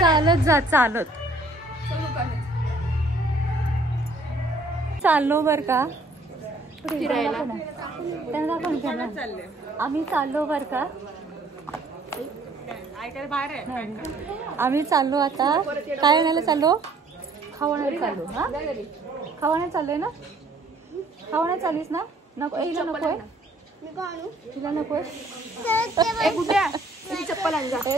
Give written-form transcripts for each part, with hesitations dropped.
चालत जा चालत चाललो बर का फिरायला त्यांना पण आम्ही चाललो बर का आम्ही चाललो आता काय आणायला चाललो खावण्याला चाललो हा खावण्याला चाललोय ना खावण्याला चाललीस ना नको हिला नकोय तिला नकोय चप्पल आलो काय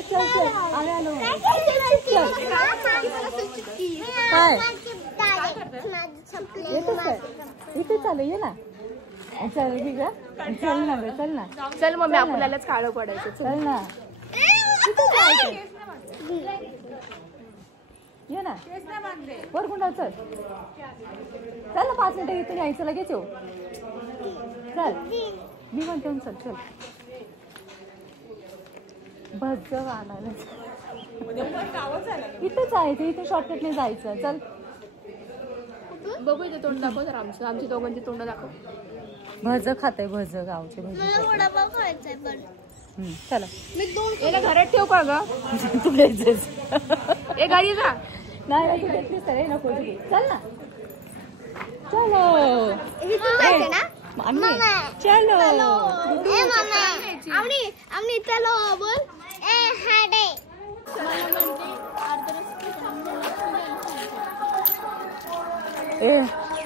इथे चालू ये ना चल चल ना चल ना चल मम्मी आपल्यालाच काळं पडायचं चल ना ये ना वर कुंडा चल चल ना 5 मिनिटं इथून यायचं लगेच येऊ चल मी म्हणते चल चल बस जवळ आणायला इथं जायचं इथे शॉर्टकटने जायचं चल बघू इथे तोंड दाखव जर आमची दोघांची तोंड दाखव भज खाताय भज गावचे भज चला मी 2 याला घरात ठेव का ग तू घ्यायचेस ए गाडी जा नाही तू घेतलीस तर नको चल ना चलो चलो चलो बोल ए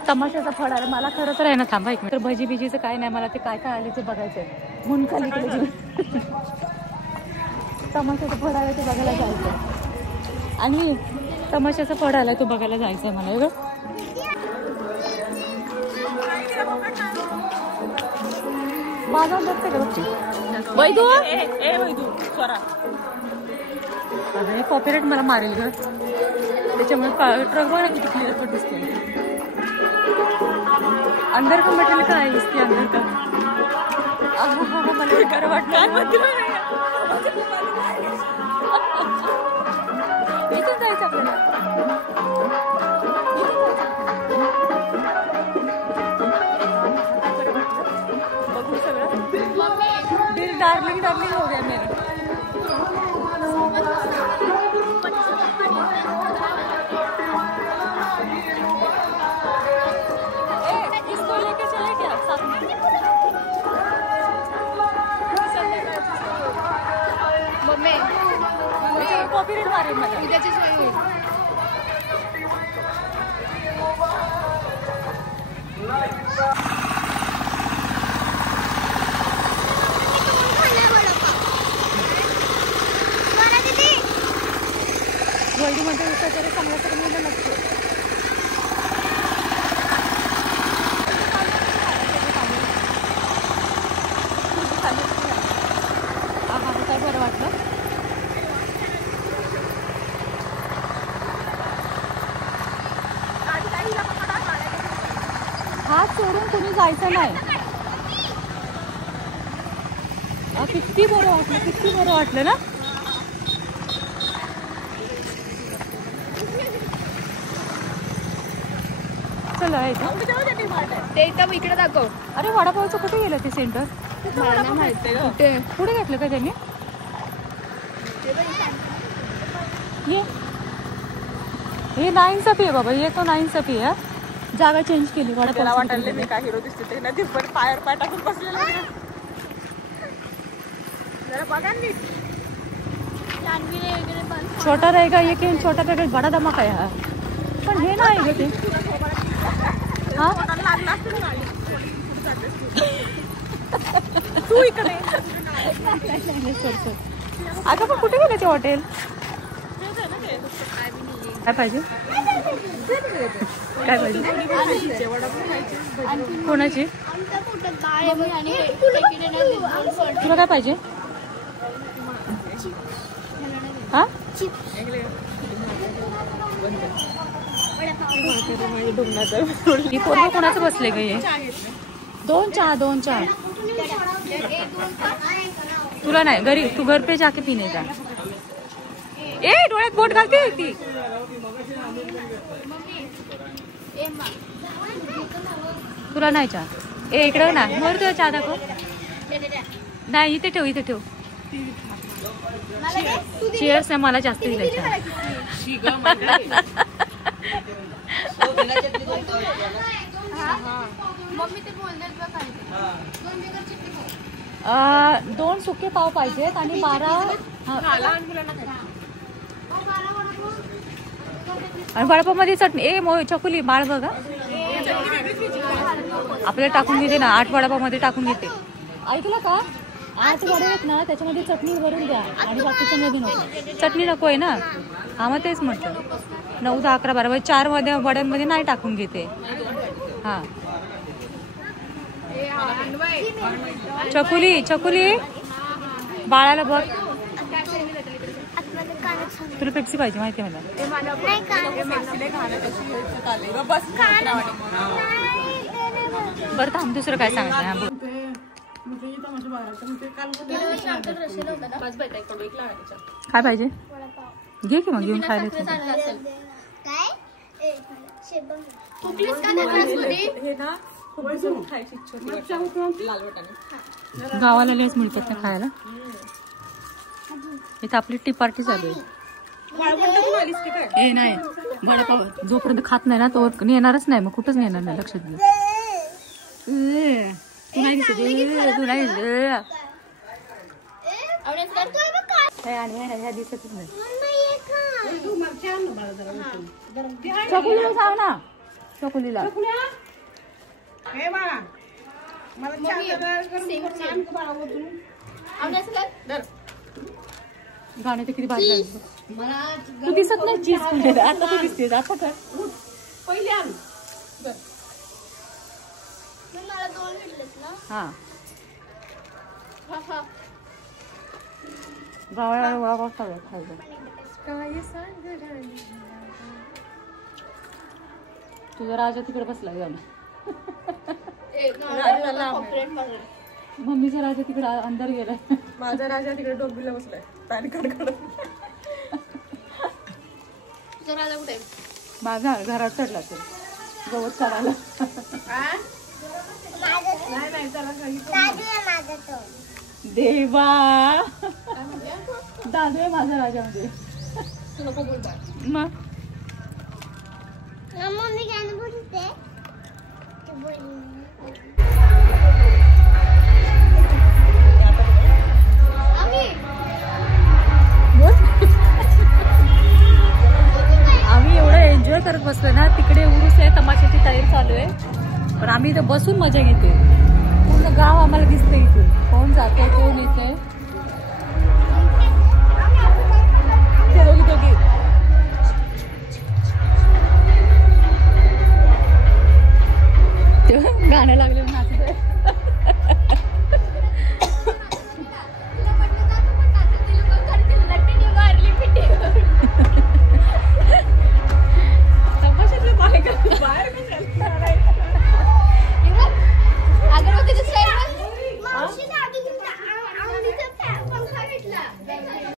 तमाशाचा फळ आला मला खरं तर आहे ना थांबा एक मिनिट भजी बिजीचं काय नाही मला ते काय काय आले ते बघायचंय म्हणून खाली तमाशाचं फळ आलं ते बघायला जायचं आणि तमाशाचा फळ आला तो बघायला जायचंय मला एवढं माझा बघते का बघते वैदू अरे कॉपीराइट मला मारेल ग त्याच्यामुळे ट्रक बघा किती क्लिअर पण दिसते अंदर का मटेरियल काय दिसते अंदर का मला खरं वाटतं इथून जायचं आपल्याला बघू सगळं डार्लिंग डार्लिंग हो गया मेरा कॉपीराइट मारेल मला उद्याची सोय होईल वर्ल्डमध्ये वगैरे चांगल्या प्रमाणात नसतो काय बरं वाटलं हात सोडून कोणी जायचं नाही किती बरं वाटलं ना चला ते इथं इकडे दाखव अरे वडापावचं कुठे गेलं ते सेंटर मला नाही माहिती कुठे पुढे घेतलं का त्यांनी ये हे 9 आहे बाबा ये तो 9 आहे जागा चेंज केली वडापाव वाटायला मी काय हिरो दिसते ते ना ते पण पायर पाय टाकून बसलेला जरा बघा ना छोटा रहेगा ये कि छोटा रहेगा बड़ा धमाका है हा पण हे नाही ग ते हा तू इकडे आता पण कुठे गेले ते हॉटेल काय पाहिजे काय पाहिजे कोणाची तुला काय पाहिजे हा पोरं कोणाचं बसले ग हे 2 चहा तुला नाही घरी तू घर पे जाके पीने जा ए डोळ्यात बोट घालते ती तुला नाही चहा ए इकडं ना मोर तुला चहा दाखव नाही इथे ठेव चेअर्स आहे मला जास्त दिलायच्या. दोन सुके पाव पाहिजेत आणि 12 आणि वडापावमध्ये चटणी. चकुली बाळ बघा आपल्याला टाकून घेते ना. 8 वडापाव मध्ये टाकून घेते. ऐकलं का? 8 वडे आहेत ना त्याच्यामध्ये चटणी भरून द्या आणि बाकीच्या मध्ये नको. चटणी नको आहे ना. हा मग तेच म्हटलं. 9, 10, 11, 12 4 वड्यांमध्ये नाही टाकून घेते. हा चकुली बाळाला बघ. तुला पेप्सी पाहिजे माहिती मला. बरं थांब दुसरं काय सांगायचं. काय पाहिजे घे की मग घेऊन खायला. गावाला लेस मिळतात ना खायला. इथं आपली टी पार्टी चालू आहे. हे नाही वडापाव जोपर्यंत खात नाही ना तो येणारच नाही. मग कुठंच नेणार नाही. लक्षात घे. तू नाही दिसत. ह्या दिसतच नाही. चकुलीला सांग ना. चकुलीला गाणे ते किती भारी. तू दिसत नाही चीज. आता तू दिसतेस. आता कर पहिले आण. हा गावाला खायचं. तुझा राजा तिकडे बसला जाऊन. मम्मीचा राजा तिकडे अंदर गेलाय. माझा राजा तिकडे डोंबिवलीला बसलाय पॅन कार्ड काढून. राजा कुठे? माझा घरात चढला तो गवत काढायला. देवा दादू आहे माझा राजा. मध्ये मग आम्ही एवढं एन्जॉय करत बसलोय ना. तिकडे उरूस आहे तमाशाची तयारी चालू आहे पण आम्ही इथं बसून मजा घेतो.